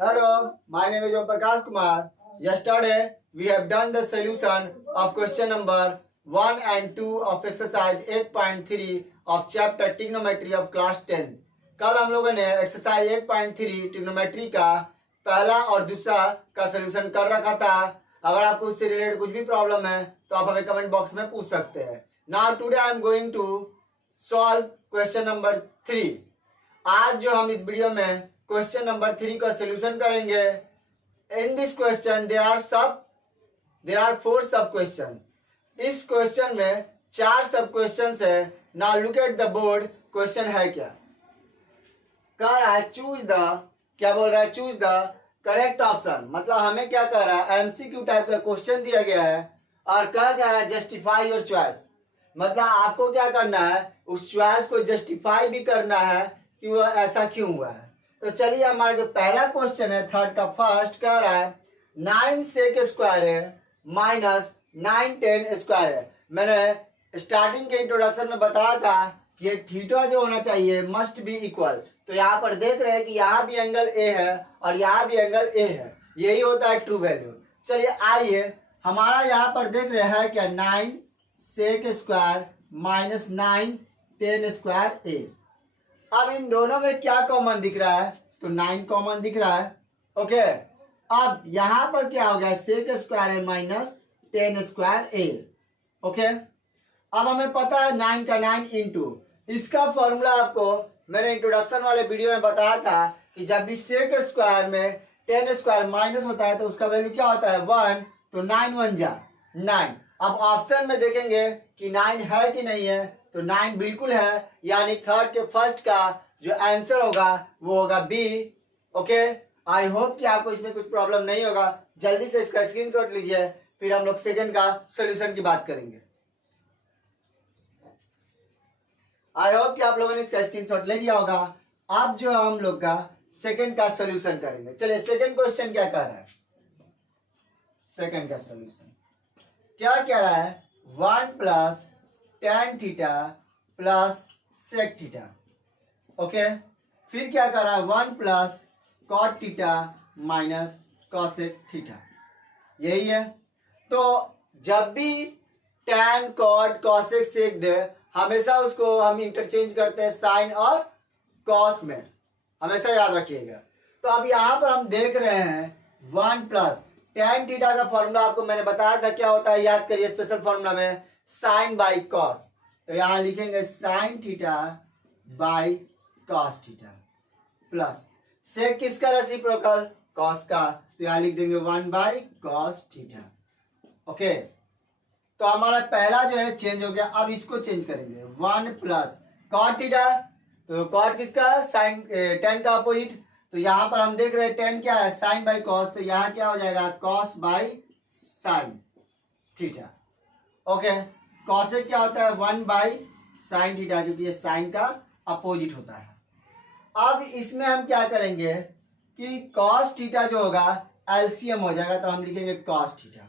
Hello, my name is Om Prakash Kumar. Yesterday, we have done the solution of question number 1 and 2 of exercise 8.3 of chapter trigonometry of class 10. कल हम लोगों ने exercise 8.3 trigonometry का पहला और दूसरा का सलूशन कर रखा था। अगर आपको उससे रिलेटेड कुछ भी प्रॉब्लम है तो आप हमें कमेंट बॉक्स में पूछ सकते हैं। Now today I am going to solve question number 3। आज जो हम इस वीडियो में क्वेश्चन नंबर 3 का सॉल्यूशन करेंगे। In this question there are 4 sub question. इस क्वेश्चन में 4 सब क्वेश्चन है। Now look at the board. Question है क्या कह रहा है, चूज द, क्या बोल रहा है, चूज द करेक्ट ऑप्शन। मतलब हमें क्या कह रहा है, एमसीक्यू टाइप का क्वेश्चन दिया गया है और क्या कह रहा है, जस्टिफाई योर चॉइस। मतलब आपको क्या करना है, उस चॉइस को जस्टिफाई भी करना है कि वो ऐसा क्यों हुआ है। तो चलिए, हमारा जो पहला क्वेश्चन है थर्ड का फर्स्ट कह रहा है 9 सेक स्क्वायर है माइनस 9 10 स्क्वायर है। मैंने स्टार्टिंग के इंट्रोडक्शन में बताया था कि ये थीटा जो होना चाहिए मस्ट बी इक्वल। तो यहाँ पर देख रहे हैं कि यहाँ भी एंगल ए है और यहाँ भी एंगल ए है, यही होता है ट्रू वैल्यू। चलिए आइए, हमारा यहाँ पर देख रहे हैं क्या 9 सेक स्क्वायर माइनस 9 10 स्क्वायर ए। अब इन दोनों में क्या कॉमन दिख रहा है, तो 9 कॉमन दिख रहा है। ओके, अब यहाँ पर क्या हो गया, सेक स्क्वायर है माइनस 10 स्क्वायर ए। ओके, अब हमें पता है 9 का 9 इंटू, इसका फॉर्मूला आपको मैंने इंट्रोडक्शन वाले वीडियो में बताया था कि जब भी सेक स्क्वायर में 10 स्क्वायर माइनस होता है तो उसका वैल्यू क्या होता है 1, तो 9 1 जा 9। अब ऑप्शन में देखेंगे कि 9 है कि नहीं है, तो 9 बिल्कुल है, यानी थर्ड के फर्स्ट का जो आंसर होगा वो होगा बी। ओके, आई होप कि आपको इसमें कुछ प्रॉब्लम नहीं होगा। जल्दी से इसका स्क्रीनशॉट लीजिए, फिर हम लोग सेकंड का सॉल्यूशन की बात करेंगे। आई होप कि आप लोगों ने इसका स्क्रीनशॉट ले लिया होगा। अब जो हम लोग का सेकंड का सॉल्यूशन करेंगे। चलिए, सेकंड क्वेश्चन क्या कह रहा है, सेकंड का सॉल्यूशन क्या कह रहा है, 1 plus tan theta plus sec theta. Okay, फिर क्या कर रहा है 1 plus cot theta minus cosec theta, यही है। तो जब भी tan cot cosec sec दे, हमेशा उसको हम इंटरचेंज करते हैं साइन और कॉस में, हमेशा याद रखिएगा। तो अब यहाँ पर हम देख रहे हैं 1 प्लस tan थीटा का फॉर्मूला आपको मैंने बताया था, क्या होता है याद करिए, स्पेशल फॉर्मूला में साइन बाई कॉस। तो यहाँ लिखेंगे sine theta by cos theta plus sec किसका रेसिप्रोकल, कॉस का, तो यहाँ लिख देंगे 1 बाई कॉस थीटा। ओके, तो हमारा पहला जो है चेंज हो गया। अब इसको चेंज करेंगे 1 प्लस कॉट थीटा, तो कॉट किसका, साइन tan का अपोजिट। तो यहाँ पर हम देख रहे हैं tan क्या है, साइन बाई कॉस, तो यहाँ क्या हो जाएगा cos by sine theta. Okay, cosec क्या होता है 1 बाई साइन थीटा, क्योंकि ये साइन का अपोजिट होता है। अब इसमें हम क्या करेंगे कि कॉस थीटा जो होगा एलसीएम हो जाएगा, तो हम लिखेंगे कॉस थीटा।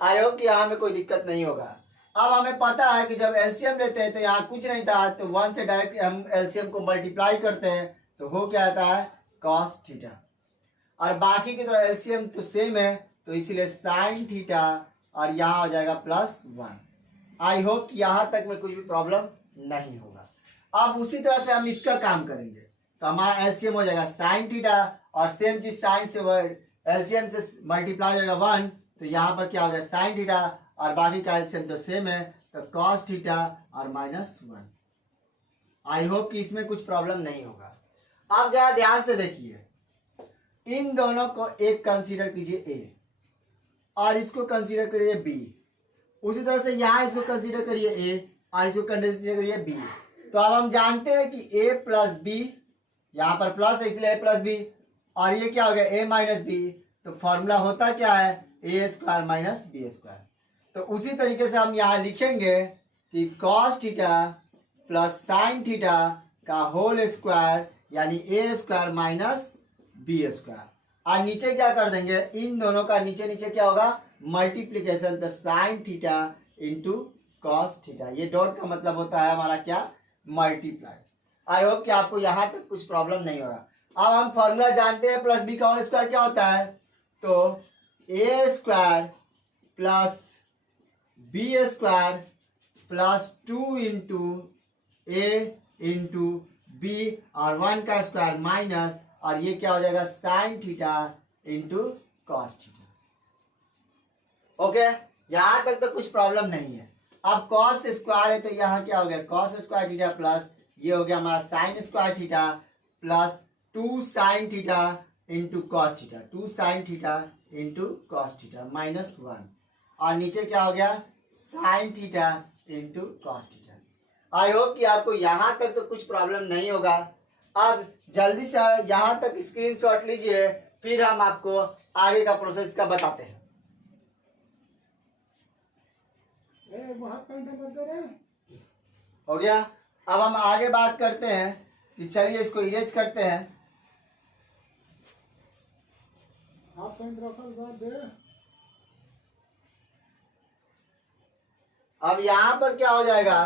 आई होप कि यहाँ में कोई दिक्कत नहीं होगा। अब हमें पता है कि जब एलसीएम लेते हैं तो यहाँ कुछ नहीं था, तो 1 से डायरेक्ट हम एलसीएम को मल्टीप्लाई करते हैं तो हो क्या आता है कॉस थीटा, और बाकी के तो एलसीएम तो सेम है, तो इसीलिए साइन थीटा और यहाँ हो जाएगा प्लस 1। आई होप कि यहाँ तक में कुछ भी प्रॉब्लम नहीं होगा। अब उसी तरह से हम इसका काम करेंगे, तो हमारा एलसीएम हो जाएगा साइन थीटा और सेम चीज साइन से एलसीएम से मल्टीप्लाई हो जाएगा 1, तो यहाँ पर क्या हो गया साइन थीटा और बाकी का एलसीएम तो सेम है, तो कॉस थीटा और माइनस 1। आई होप कि इसमें कुछ प्रॉब्लम नहीं होगा। आप जरा ध्यान से देखिए, इन दोनों को एक कंसीडर कीजिए ए और इसको कंसीडर करिए बी, उसी तरह से यहाँ इसको कंसीडर करिए ए और इसको कंसीडर करिए बी। तो अब हम जानते हैं कि ए प्लस बी, यहाँ पर प्लस है इसलिए ए प्लस बी, और ये क्या हो गया ए माइनस बी, तो फॉर्मूला होता क्या है ए स्क्वायर माइनस बी स्क्वायर। तो उसी तरीके से हम यहाँ लिखेंगे कि cos theta plus sine theta का होल स्क्वायर यानी ए स्क्वायर माइनस बी स्क्वायर, और नीचे क्या कर देंगे, इन दोनों का नीचे नीचे क्या होगा मल्टीप्लीकेशन, तो sign theta into cos theta. ये डॉट का मतलब होता है हमारा क्या, मल्टीप्लाई। आई होप कि आपको यहाँ तक कुछ प्रॉब्लम नहीं होगा। अब हम फॉर्मूला जानते हैं प्लस बी का होल स्क्वायर क्या होता है, तो A square plus B square plus 2 into A into B और 1 का स्क्वायर माइनस, और ये क्या हो जाएगा sign theta into cos theta. Okay, यहां तक तो कुछ प्रॉब्लम नहीं है। अब कॉस स्क्वायर है तो यहाँ क्या हो गया कॉस स्क्वायर थीटा प्लस ये हो गया हमारा sine square theta plus 2 sine theta into cos theta, 2 sine theta into cos theta minus 1, और नीचे क्या हो गया sign theta into cos theta. I hope कि आपको यहां तक तो कुछ प्रॉब्लम नहीं होगा। अब जल्दी से यहां तक स्क्रीनशॉट लीजिए, फिर हम आपको आगे का प्रोसेस का बताते हैं। हो गया। अब हम आगे बात करते हैं कि चलिए इसको इरेज करते हैं। अब यहां पर क्या हो जाएगा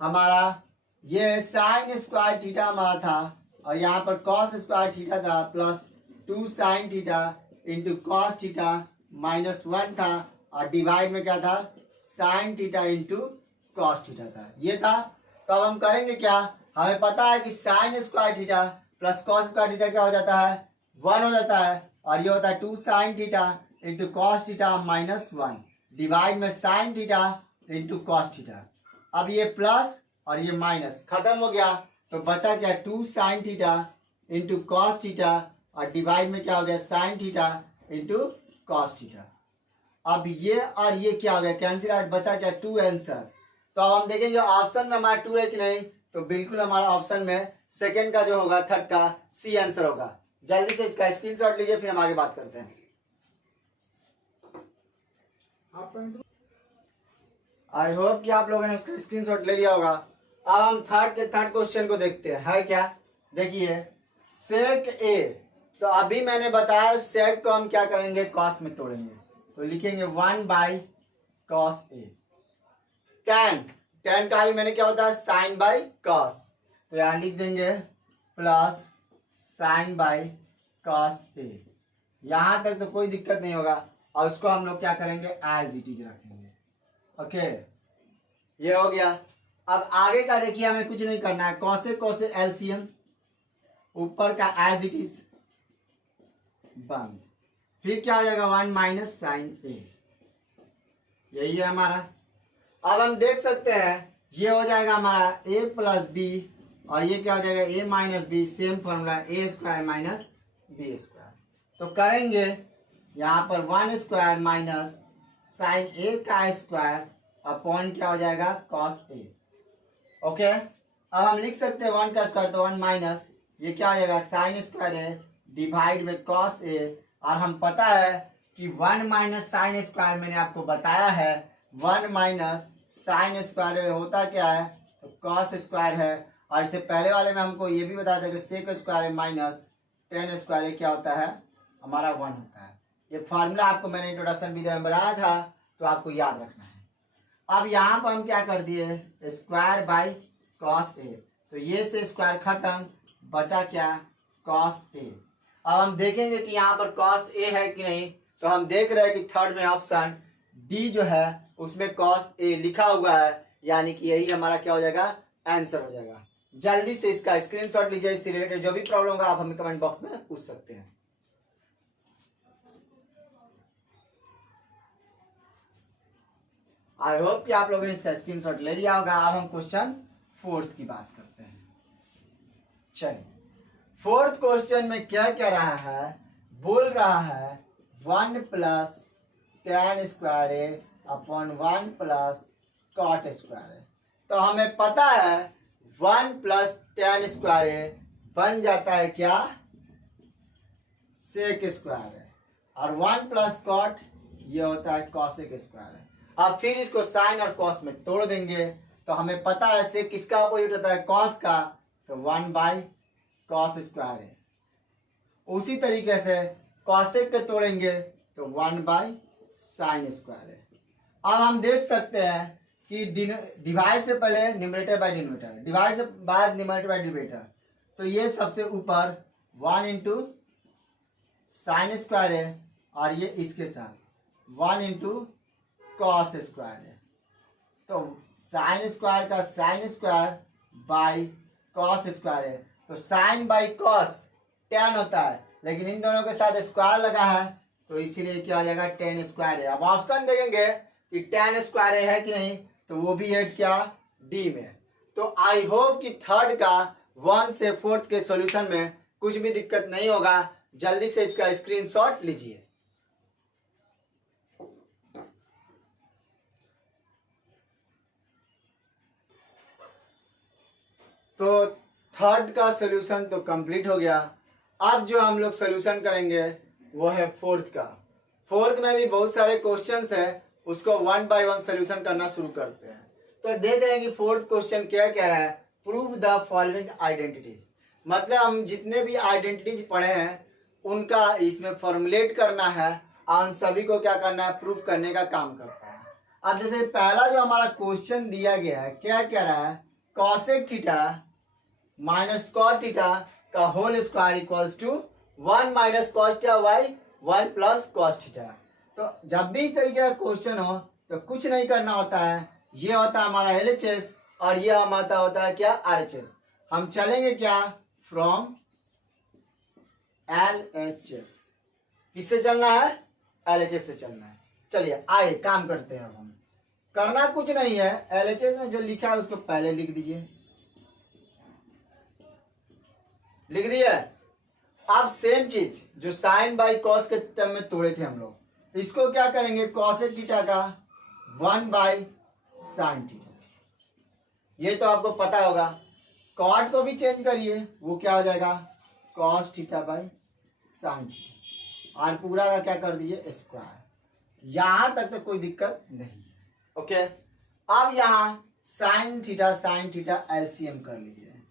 हमारा, ये साइन स्क्वायर थीटा हमारा था और यहाँ पर कॉस स्क्वायर थीटा था plus 2 sine theta into cos theta minus 1 था, और डिवाइड में क्या था sign theta into cos theta था, ये था। तो अब हम करेंगे क्या, हमें पता है कि sine square theta plus cos square theta क्या हो जाता है 1 हो जाता है, और ये होता है 2 sine theta into cos theta minus 1 divide में sine theta into cos theta. अब ये प्लस और ये माइनस खत्म हो गया, तो बचा क्या 2 sine theta into cos theta और डिवाइड में क्या हो गया sign theta into cos theta. अब ये और ये क्या हो गया कैंसिल आउट, बचा क्या 2 आंसर। तो अब हम देखेंगे ऑप्शन में हमारा 2 है कि नहीं, तो बिल्कुल हमारा ऑप्शन में सेकंड का जो होगा थर्ड का सी आंसर होगा। जल्दी से इसका स्क्रीनशॉट लीजिए, फिर हम आगे बात करते हैं। आई होप कि आप लोगों ने उसका स्क्रीनशॉट ले लिया होगा। अब हम थर्ड क्वेश्चन को देखते हैं, है क्या, देखिए सेक ए। तो अभी मैंने बताया सेक को हम क्या करेंगे कॉस में तोड़ेंगे, तो लिखेंगे 1 बाई कॉस ए। टेन का भी मैंने क्या होता है साइन बाई कॉस, तो यहाँ लिख देंगे प्लस साइन बाई कॉस ए। यहां तक तो कोई दिक्कत नहीं होगा, और उसको हम लोग क्या करेंगे एज इट इज रखेंगे। ओके, ये हो गया। अब आगे का देखिए हमें कुछ नहीं करना है, कॉसे कॉसे एलसीएम ऊपर का एज इट इज बंद, फिर क्या हो जाएगा 1 माइनस साइन ए, यही है हमारा। अब हम देख सकते हैं ये हो जाएगा हमारा a प्लस बी, और ये क्या हो जाएगा a minus B, same formula A square minus B square. तो करेंगे यहाँ पर 1 स्क्वायर माइनस साइन ए का स्क्वायर अपॉन क्या हो जाएगा कॉस ए। ओके, अब हम लिख सकते हैं 1 का स्क्वायर तो 1 माइनस ये क्या हो जाएगा साइन स्क्वायर ए डिवाइड में कॉस ए, और हम पता है कि 1 माइनस साइन स्क्वायर मैंने आपको बताया है 1 माइनस साइन स्क्वायर होता क्या है तो कॉस स्क्वायर है, और इससे पहले वाले में हमको ये भी बताया था कि sec square minus tan square क्या होता है हमारा 1 होता है। ये फॉर्मूला आपको मैंने इंट्रोडक्शन वीडियो में बनाया था, तो आपको याद रखना है। अब यहाँ पर हम क्या कर दिए स्क्वायर बाई कॉस ए, तो ये से स्क्वायर खत्म, बचा क्या कॉस ए। अब हम देखेंगे कि यहाँ पर कॉस ए है कि नहीं, तो हम देख रहे हैं कि थर्ड में ऑप्शन डी जो है उसमें कॉस ए लिखा हुआ है, यानी कि यही हमारा क्या हो जाएगा आंसर हो जाएगा। जल्दी से इसका स्क्रीनशॉट लीजिए, इससे रिलेटेड जो भी प्रॉब्लम होगा आप हमें कमेंट बॉक्स में पूछ सकते हैं। आई होप कि आप लोगों ने इसका स्क्रीनशॉट ले लिया होगा। अब हम क्वेश्चन 4 की बात करते हैं। चलिए 4th क्वेश्चन में क्या कह रहा है, बोल रहा है 1 प्लस टेन स्क्वायर ए अपॉन 1 प्लस कॉट स्क्वायर ए। तो हमें पता है 1 प्लस टेन स्क्वायर ए बन जाता है क्या सेक स्क्वायर है, और 1 प्लस कॉट ये होता है कॉसेक स्क्वायर है। अब फिर इसको साइन और कॉस में तोड़ देंगे, तो हमें पता है सेक किसका अपोजिट होता है कॉस का, तो 1 बाई कॉस स्क्वायर है। उसी तरीके से कॉसेक के तोड़ेंगे तो 1 बाई साइन स्क्वायर है। अब हम देख सकते हैं कि डिवाइड से पहले न्यूमरेटर बाय डिनोमिनेटर, डिवाइड से बाद न्यूमरेटर बाय डिनोमिनेटर, तो ये सबसे ऊपर 1 इंटू साइन स्क्वायर है और ये इसके साथ 1 इंटू कॉस स्क्वायर है। तो साइन स्क्वायर का sine square by cos square है, तो साइन बाई कॉस टेन होता है, लेकिन इन दोनों के साथ स्क्वायर लगा है तो इसीलिए क्या हो जाएगा टेन स्क्वायर है। अब ऑप्शन देखेंगे कि टेन स्क्वायर है कि नहीं, तो वो भी है क्या डी में। तो आई होप कि थर्ड का 1 से 4th के सॉल्यूशन में कुछ भी दिक्कत नहीं होगा। जल्दी से इसका स्क्रीनशॉट लीजिए। तो थर्ड का सॉल्यूशन तो कंप्लीट हो गया। अब जो हम लोग सॉल्यूशन करेंगे वो है फोर्थ का। फोर्थ में भी बहुत सारे क्वेश्चंस है, उसको 1 बाय 1 सॉल्यूशन करना शुरू करते हैं। तो देख रहे हैं कि फोर्थ क्वेश्चन क्या कह रहा है, प्रूव द फॉलोइंग आइडेंटिटीज। मतलब हम जितने भी आइडेंटिटीज पढ़े हैं उनका इसमें फॉर्मुलेट करना है और उन सभी को क्या करना है, प्रूफ करने का काम करता है। अब जैसे पहला जो हमारा क्वेश्चन दिया गया है, क्या कह रहा है, cosec theta minus cot theta का whole square equals to 1 minus cos theta by 1 plus cos theta. तो जब भी इस तरीके का क्वेश्चन हो तो कुछ नहीं करना होता है, ये होता है हमारा LHS और ये हमारा होता है क्या RHS। हम चलेंगे क्या फ्रॉम LHS। किससे चलना है, LHS से चलना है। चलिए आइए काम करते हैं। अब हम करना कुछ नहीं है, LHS में जो लिखा है उसको पहले लिख दीजिए। लिख दिए। अब सेम चीज जो साइन बाई कॉस के टर्म में तोड़े थे हम लोग, इसको क्या करेंगे, कॉसेक थीटा का 1 बाई साइन थीटा। ये तो आपको पता होगा। कॉट को भी चेंज करिए, वो क्या हो जाएगा cos theta by sine theta, और पूरा का क्या कर दीजिए स्क्वायर। यहां तक तो कोई दिक्कत नहीं है। ओके, अब यहां साइन थीटा एलसीएम कर लीजिए,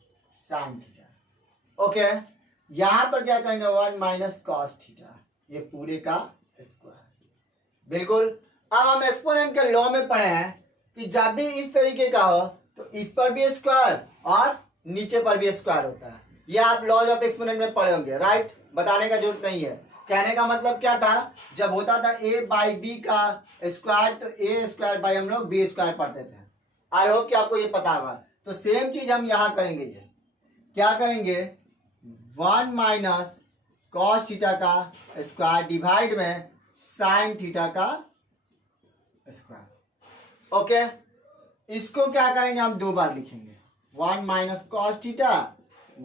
साइन थीटा। ओके, यहां पर क्या करेंगे 1 माइनस कॉस थीटा, ये पूरे का स्क्वायर। बिल्कुल। अब हम एक्सपोनेंट के लॉ में पढ़े हैं कि जब भी इस तरीके का हो तो इस पर भी स्क्वायर और नीचे पर भी स्क्वायर होता है। ये आप लॉज ऑफ एक्सपोनेंट में पढ़े होंगे, राइट। बताने का जरूरत नहीं है। कहने का मतलब क्या था, जब होता था a बाई बी का स्क्वायर तो a स्क्वायर बाई हम लोग बी स्क्वायर पढ़ते थे। आई होप कि आपको ये पता होगा। तो सेम चीज हम यहां करेंगे। ये क्या करेंगे, 1 माइनस कॉस थीटा का स्क्वायर डिवाइड में साइन थीटा का स्क्वायर। ओके, इसको क्या करेंगे, हम दो बार लिखेंगे, 1 minus cos theta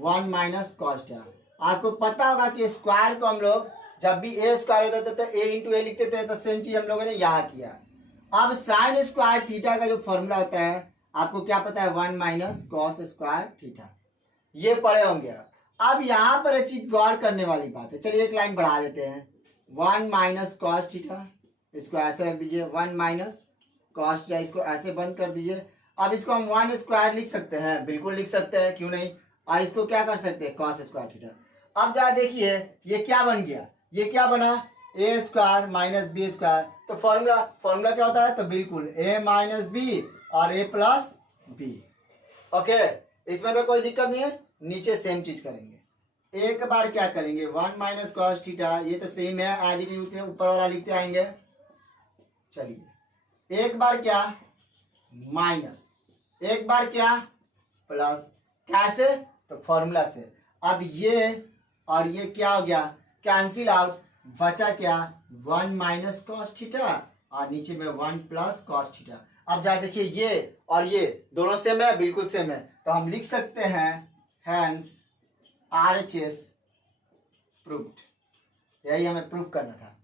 1 minus cos theta. आपको पता होगा कि स्क्वायर को हम लोग जब भी ए स्क्वायर होता था तो ए इंटू ए लिखते थे, तो सेम चीज हम लोगों ने यहाँ किया। अब साइन स्क्वायर थीटा का जो फॉर्मूला होता है आपको क्या पता है, 1 माइनस कॉस स्क्वायर थीटा, ये पढ़े होंगे। अब यहाँ पर एक चीज गौर करने वाली बात है। चलिए एक लाइन बढ़ा देते हैं, 1 माइनस कॉस थीटा, इसको ऐसे रख दीजिए, 1 माइनस कॉस थीटा, इसको ऐसे बंद कर दीजिए। अब इसको हम 1 स्क्वायर लिख सकते हैं, बिल्कुल लिख सकते हैं, क्यों नहीं। और इसको क्या कर सकते हैं, कॉस स्क्वायर थीटा। अब जरा देखिए ये क्या बन गया, ये क्या बना, ए स्क्वायर माइनस बी स्क्वायर। तो फॉर्मूला क्या होता है, तो बिल्कुल ए माइनस बी और ए प्लस बी। ओके, इसमें तो कोई दिक्कत नहीं है। नीचे सेम चीज करेंगे। एक बार क्या करेंगे, 1 माइनस कॉस थीटा, ये तो सेम है एज इट इज, ऊपर वाला लिखते आएंगे। चलिए एक बार क्या माइनस, एक बार क्या प्लस, कैसे, तो फॉर्मूला से। अब ये और ये क्या हो गया, कैंसिल आउट, बचा क्या 1 माइनस कॉस थीटा और नीचे में 1 प्लस कॉस थीटा। अब जरा देखिए ये और ये दोनों सेम है, बिल्कुल सेम है, तो हम लिख सकते हैं हैंस RHS प्रूव्ड। यही हमें प्रूव करना था।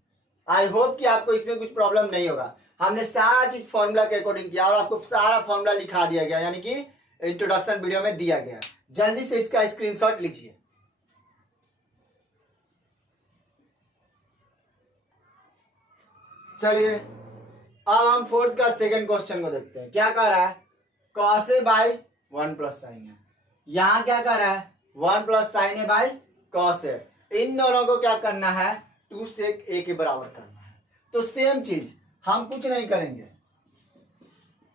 आई होप कि आपको इसमें कुछ प्रॉब्लम नहीं होगा। हमने सारा चीज फॉर्मूला के अकॉर्डिंग किया और आपको सारा फॉर्मूला लिखा दिया गया, यानी कि इंट्रोडक्शन वीडियो में दिया गया। जल्दी से इसका स्क्रीनशॉट लीजिए। चलिए अब हम फोर्थ का सेकंड क्वेश्चन को देखते हैं। क्या कह रहा है, cos A by 1 plus sine है। यहां क्या कह रहा है, 1 plus sine A by cos A. इन दोनों को क्या करना है, 2 सेक ए के बराबर करना है। तो सेम चीज हम कुछ नहीं करेंगे,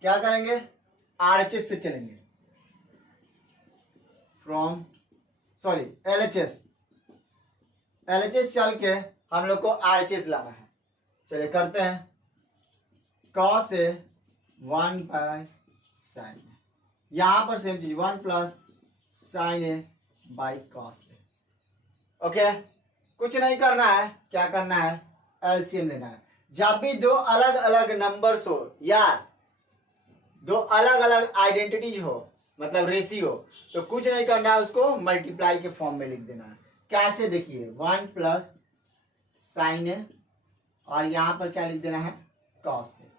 क्या करेंगे, RHS से चलेंगे, फ्रॉम LHS। LHS चल के हम लोग को RHS लाना है। चलिए करते हैं। cos A 1 बाय साइन ए, यहां पर सेम चीज 1 plus sine A by cos A. Okay, कुछ नहीं करना है, क्या करना है, एलसीएम लेना है। जब भी दो अलग अलग नंबर्स हो या दो अलग अलग आइडेंटिटीज हो, मतलब रेशियो, तो कुछ नहीं करना है, उसको मल्टीप्लाई के फॉर्म में लिख देना है। कैसे, देखिए 1 प्लस साइन ए और यहां पर क्या लिख देना है, कॉस ए।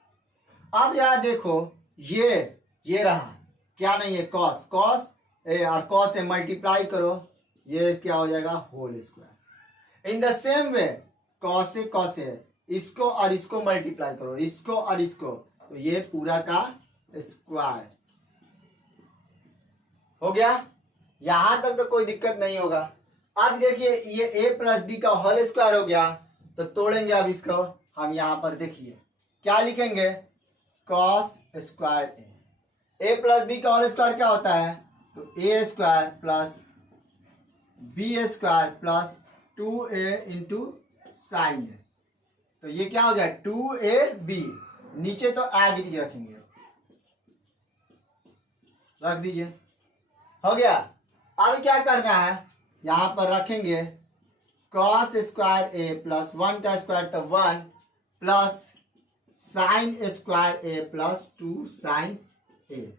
अब जरा देखो, ये रहा, क्या नहीं है, कॉस, कॉस ए और कॉस ए मल्टीप्लाई करो, ये क्या हो जाएगा, whole square. In the same way cos A, इसको और इसको मल्टीप्लाई करो, इसको और इसको, तो ये पूरा का स्क्वायर हो गया। यहां तक तो कोई दिक्कत नहीं होगा। अब देखिए ये a प्लस बी का होल स्क्वायर हो गया, तो तोड़ेंगे अब इसको हम। यहां पर देखिए क्या लिखेंगे, cos square A plus B का होल स्क्वायर क्या होता है, तो A square plus B square plus 2a into sine A, तो ये क्या हो गया 2ab। नीचे तो एज इट इज रखेंगे, रख दीजिए, हो गया। अब क्या करना है, यहां पर रखेंगे cos स्क्वायर ए प्लस 1 का स्क्वायर तो 1 plus sine square A plus 2 sign ए,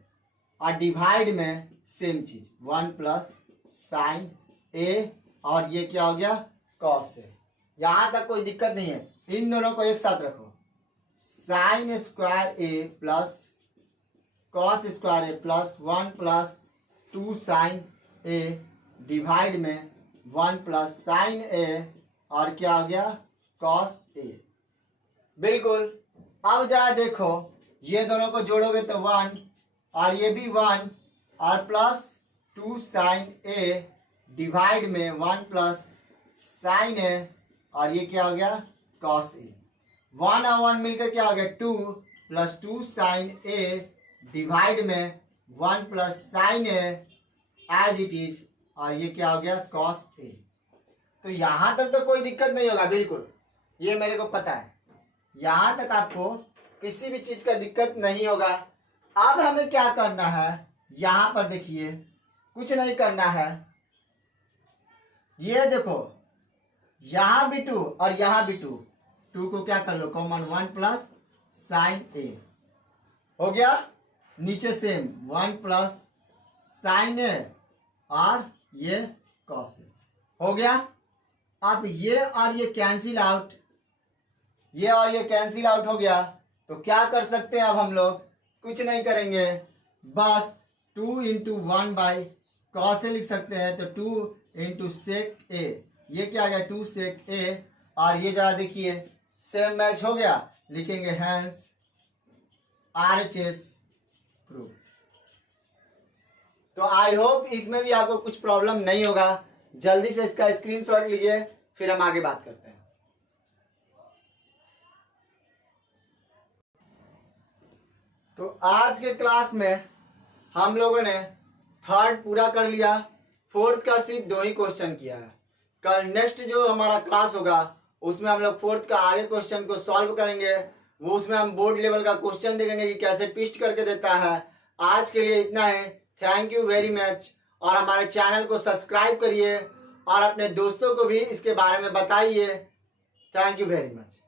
और डिवाइड में सेम चीज 1 प्लस साइन ए, और ये क्या हो गया, cos ए। यहां तक कोई दिक्कत नहीं है, इन दोनों को एक साथ रखो, sine square A plus cos square A plus 1 plus 2 sign A divide में 1 प्लस साइन ए, और क्या हो गया, कॉस ए। बिल्कुल। अब जरा देखो, ये दोनों को जोड़ोगे तो 1 और ये भी 1 और प्लस 2 साइन ए डिवाइड में 1 प्लस साइन ए, और ये क्या हो गया, कॉस ए। 1 और 1 मिलकर क्या हो गया, 2 प्लस 2 साइन ए डिवाइड में 1 plus sine A as it is, और ये क्या हो गया, कॉस ए। तो यहां तक तो कोई दिक्कत नहीं होगा, बिल्कुल, ये मेरे को पता है, यहां तक आपको किसी भी चीज का दिक्कत नहीं होगा। अब हमें क्या करना है, यहां पर देखिए कुछ नहीं करना है, ये देखो यहां भी 2 और यहां भी 2 को क्या कर लो कॉमन, 1 प्लस साइन ए हो गया, नीचे सेम 1 प्लस साइन ए और ये कॉस ए हो गया। अब ये और ये कैंसिल आउट, ये और ये कैंसिल आउट हो गया, तो क्या कर सकते हैं अब हम लोग, कुछ नहीं करेंगे, बस 2 इंटू 1 बाई कॉस ए लिख सकते हैं, तो 2 इंटू सेक ए, ये क्या आ गया 2 सेक ए, और ये जरा देखिए सेम मैच हो गया, लिखेंगे हैंस RHS प्रूफ। तो आई होप इसमें भी आपको कुछ प्रॉब्लम नहीं होगा। जल्दी से इसका स्क्रीनशॉट लीजिए, फिर हम आगे बात करते हैं। तो आज के क्लास में हम लोगों ने 3rd पूरा कर लिया, 4th का सिर्फ 2 ही क्वेश्चन किया है। कल नेक्स्ट जो हमारा क्लास होगा उसमें हम लोग 4th का आगे क्वेश्चन को सॉल्व करेंगे, वो उसमें हम बोर्ड लेवल का क्वेश्चन देखेंगे कि कैसे ट्विस्ट करके देता है। आज के लिए इतना है, थैंक यू वेरी मच, और हमारे चैनल को सब्सक्राइब करिए और अपने दोस्तों को भी इसके बारे में बताइए। Thank you very much.